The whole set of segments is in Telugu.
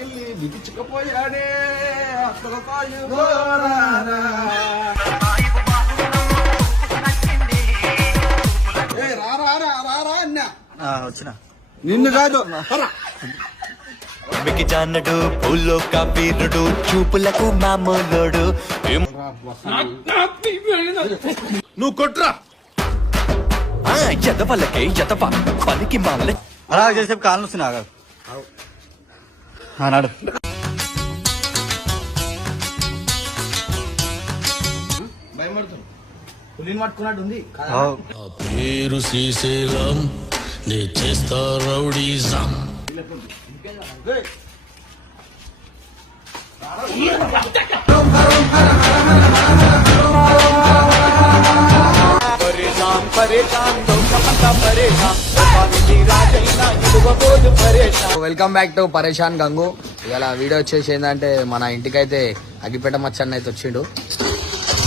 భీమార్కెళ్ళి బిగించుకుపోయాడే రారా అన్న వచ్చిన నిన్ను కాదు మికి జానడు పూలో కబీరుడు చూపులకు మామూలుడు నువ్వు కొట్రా ఎదవలకే ఎదవ పనికి మామూలే అలా చేసే కాళ్ళు వస్తున్నా అన్నాడు భయపడుతుంది పులిని పట్టుకున్నట్టు ఉంది పేరు శ్రీశైలం నే చేస్తా రౌడీజం వెల్కమ్ బ్యాక్ టు పరేషాన్ గంగు. ఇలా వీడియో వచ్చేసి ఏంటంటే మన ఇంటికైతే అగ్గిపేట మచ్చన్న అయితే వచ్చిండు.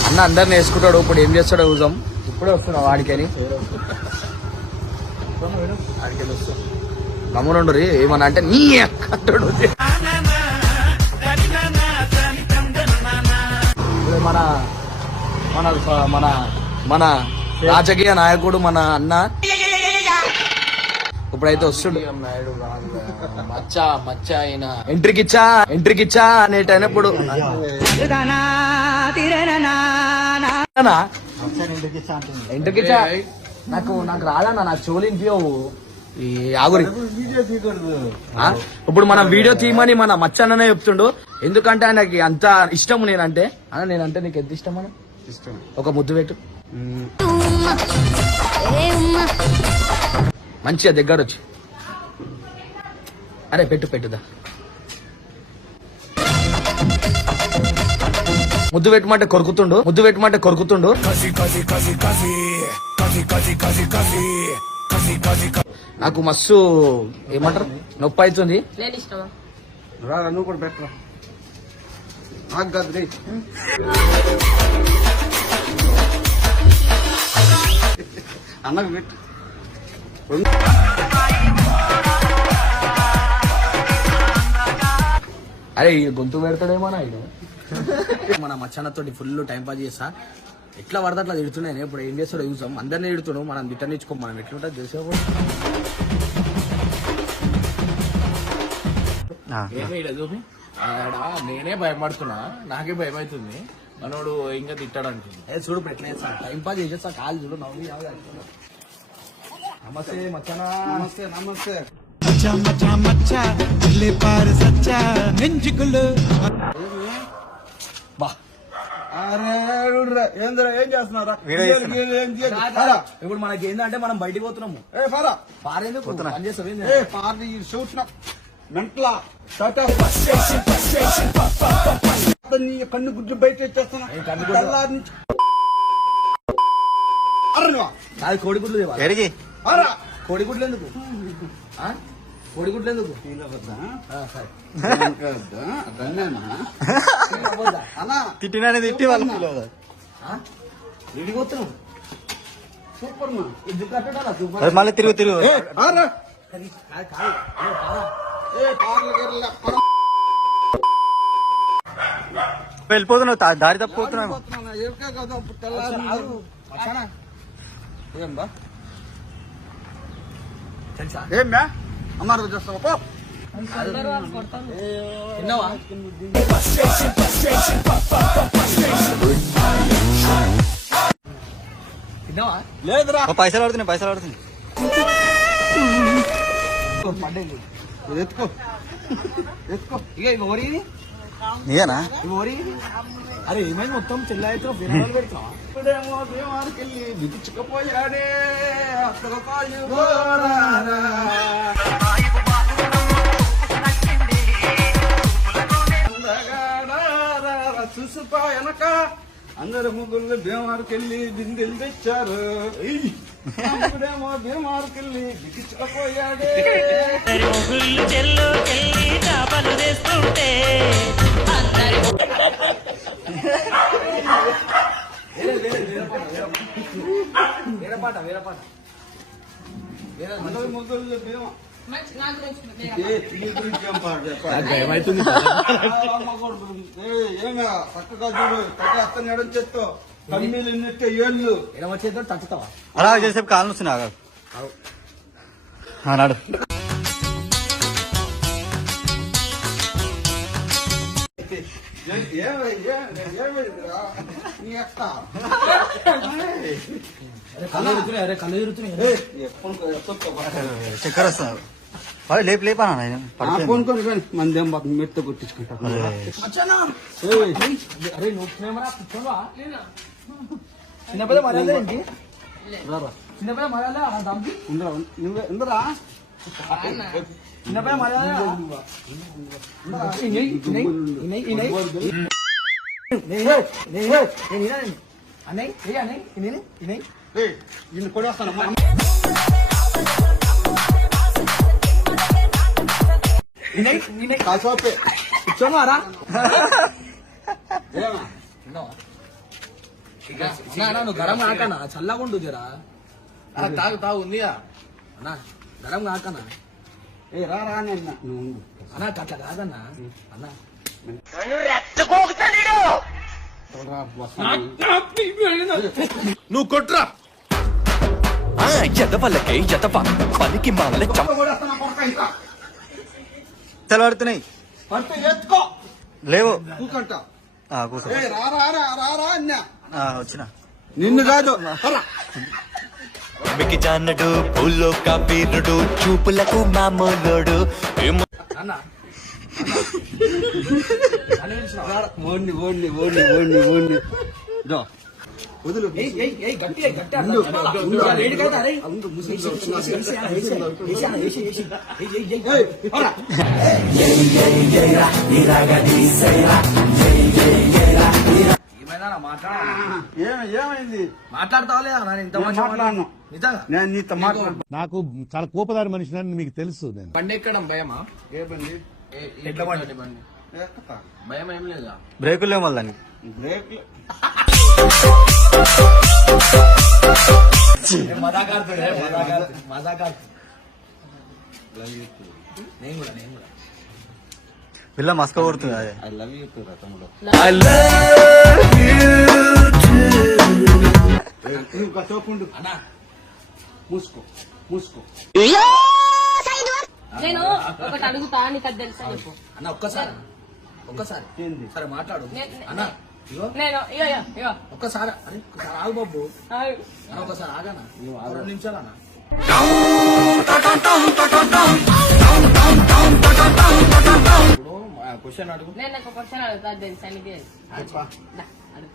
అన్న అందరిని వేసుకుంటాడు. ఇప్పుడు ఏం చేస్తాడో చూద్దాం. ఇప్పుడే వస్తున్నావు వాడికని గమ్మునుండు రీ ఏమన్నా అంటే నీ అంటాడు. మన మన మన మన రాజకీయ నాయకుడు మన అన్న ఇప్పుడైతే వస్తుండు. మచ్చ అయిన ఎంట్రీకిచ్చా అనేటప్పుడు ఎంట్రీకిచ్చా నాకు రాదన్న నాకు చోలింపియవు ఈ ఆగురి. ఇప్పుడు మనం వీడియో తీయమని మన మచ్చన్ననే చెప్తుండు. ఎందుకంటే ఆయనకి అంత ఇష్టము నేనంటే. నేనంటే నీకు ఎంత ఇష్టం అన్న? ఇష్టం. ఒక ముద్దు పెట్టు మంచిగా దగ్గర వచ్చి. అరే పెట్టుదా ముద్దు పెట్టమంటే కొరుకుతుండు. నాకు మస్తు ఏమంటారు నొప్పి అవుతుంది. నువ్వు కూడా పెట్టరా నాకు కాదు రే అన్నకు పెట్టు. అరే ఈ గొంతు పెడతాడేమో ఆయన. మన మచ్చన్నతోటి ఫుల్ టైం పాస్ చేస్తా. ఎట్లా పడితే అట్లా తిడుతున్నాయి. ఇప్పుడు ఏం చేస్తాడో చూసాం. అందరినీ తిడుతున్నావు. మనం తిట్టనిచ్చుకో. మనం ఎట్లుంటుంది తెలిసేప్పుడు చూపి నేనే భయపడుతున్నా. నాకే భయం అవుతుంది. మనోడు ఇంకా తిట్టాడు అంటుంది. చూడు ఇప్పుడు ఎట్లా చేస్తా టైం పాస్ చేసేస్తా. కాలు చూడు నవ్వు. నమస్తే మచ్చనా. నమస్తే బా ఏం చేస్తున్నారా? ఇప్పుడు మనకి ఏంటంటే మనం బయటికి పోతున్నాము. పారేందుకు పని చేస్తాం. కన్ను గుడ్లు బయట చేస్తున్నా. కోడిగుడ్లు ఎడిగి కోడిగుడ్లు ఎందుకు? కోడిగుడ్లు ఎందుకు? తిట్టినా తిట్టి వాళ్ళు విడిపోతున్నాం. సూపర్ ఎందుకు కట్టడా? సూపర్. మళ్ళీ తిరుగు వెళ్ళిపోతున్నావు. దారి తప్పిపోతున్నాను. ఏం బా అమ్మారు చేస్తావా? తిన్నావా? లేదురా పైసలు ఆడుతున్నాయి. ఎత్తుకో ఇక ఇవి ఓరి నీయేనా? అరే ఏమైంది మొత్తం చెల్లాయితో బిర్యానీలు పెడతావా? ఇప్పుడేమో భీమార్కెళ్ళి బిగించుకుపోయాడే చూసిపోయనక అందరు ముగ్గురు భీమార్కెళ్ళి బిందెలు తెచ్చారు. ఇప్పుడేమో భీమార్కెళ్ళి బిగించుకుపోయాడే. వేరే పాట అందరు ముగ్గురు భీమా నా గురించి ఏ, నీ గురించి ఏం పాడు చెప్పాలి? ఏమైతుంది అమ్మ కొడుకు. ఏమే చక్కగా చూడు తగ్గ అత్తని ఎడం చేత్తో కమ్మీలు ఎన్నెట్టే ఏళ్ళు ఎడమచేతో తట్టుతావా అలా చేసేపు కాలు వస్తుంది నాడు అరే కళ్ళు తిరుగుతున్నాయి చక్కెర వస్తున్నారు అదే లేపు లేపా పడుతుంది మందేం మెత్త కొట్టించుకుంటా అరే నువ్వు ప్రేమరా కూర్చోవా చిన్నపిల్ల మర్యాద ఏంటి చిన్నపిల్ల మర్యాద దమ్కి ఇందురా చిన్నపిల్ల మర్యాద ఇన్ని కొడేస్తానమ్మా కాసోపే కూర్చోమారా నువ్వు గరం కాకనా చల్లగా ఉండు జరా తాగు తాగు ఉందిగా అన్నా గరం కాకనా ఏ రా రా నిన్న నువ్వు అన్నా అట్లా కాదన్నా అన్నా నువ్వు కొట్రా ఎదవల్లకే ఎదవ పనికి మాలే కొడేస్తానా కొడక ఇంకా చల్లబడుతున్నాయి పట్టు ఎత్తుకో లేవు కూకంట కూర్చో ఏ రా రా రా రా రా అన్నా వచ్చిన నిన్ను కాదు మికి జానడు పూలో కబీరుడు చూపులకు మామూలుడు అన్నా ఓడిని ఓడిని ఓడిని ఓడిని ఓడిని వదులు గట్టి ఏమైనా మాట్లాడాలి ఏమైంది మాట్లాడతావా లేదా ఇంత నేను మాట్లాడను. నిజంగా నేను నీతో మాట్లాడు నాకు చాలా కోపదారి మనిషిని మీకు తెలుసు నేను బండి ఎక్కడం భయమా ఏ బండి ఎట్లా బండి బండి ఎక్కుతా భయం ఏం లేదా బ్రేకులు లేవు మళ్ళీ దానికి బ్రేక్ నేను కూడా పిల్ల మస్క కొడుతుంది అదే ఐ లవ్ యూ రా తమ్ముడు ఇంకా తోపుండు అన్నా మూసుకో మూసుకో నేను ఒకటి అడుగుతా నీకు అది తెలుసా చెప్పు అన్న ఒక్కసారి ఏంది? సరే మాట్లాడు నే- అన్న ఇగో నేను ఇగో ఇగో ఇగో ఒక్కసారి అరే ఒకసారి ఆగు బాబు ఆగు. అన్న ఒకసారి ఆగనా 2 నిమిషాలు అన్న ఇప్పుడు క్వశ్చన్ అడుగు నేను నాకు క్వశ్చన్ అడుగుతా అది తెలుసా నీకు తెలుసా? దా, అడుగు.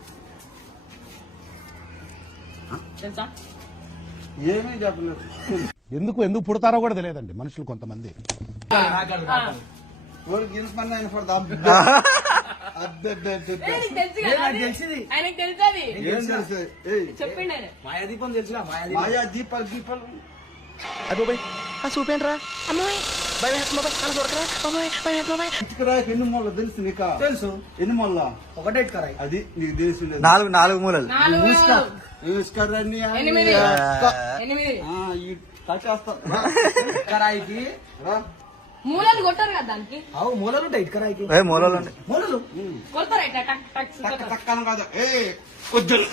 తెలుసా ఏమీ చెప్పలేదు ఎందుకు పుడతారో కూడా తెలియదండి మనుషులు కొంతమంది ఊరికి ఇంత పని ఆయన పడతా ఏ, నీకు తెలుసు కదా నాకు అది? తెలిసింది. ఆయనకు తెలుసు అది ఏం తెలుసు ఏయ్ చెప్పిండు ఆయన మాయాదీపం తెలుసుగా మాయాదీపం మాయా దీపాలు దీపాలు ఇటుకరా ఎన్ని మొల్ల తెలుసు నీకా తెలుసు ఎన్ని మొల్ల ఒకటే కరాయి అది నీకు తెలిసి నాలుగు మూలలు 4 ఎనిమిది. ఈ కట్టేస్తా కరాయికి మూలలు కొట్టారు కదా దానికి అవు మూలలు ఉంటాయి ఇటు కరాయికి మూలలు ఉంటాయి మూలలు కొడతారు ఇట్లా టక్ టక్ టక్ కొడతారు. టక్కన కాదు ఏ కొద్దులు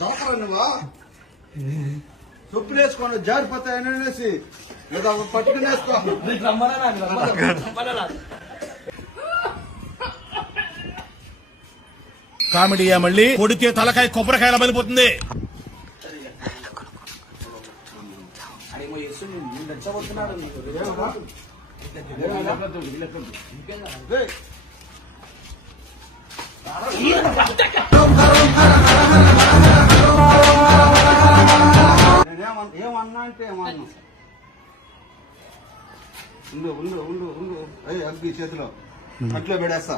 దోకరా నువ్వా చొప్పులు వేసుకోండి జారిపోతాయని అనేసి లేదా పట్టుకుని వేసుకో నీకు రమ్మన్నా రమ్మన్నా కామెడీయా మళ్ళీ కొడితే తలకాయ కొబ్బరికాయలా బలిపోతుంది అడేమో చేస్తుంది నేను రెచ్చగొడుతున్నాడు నీకు ఏయ్. ఏమన్నా అంటే ఏమన్నా ఉండు ఉండు ఉండు ఉండు అయ్యి అగ్గి చేతిలో అట్లే పెడేస్తా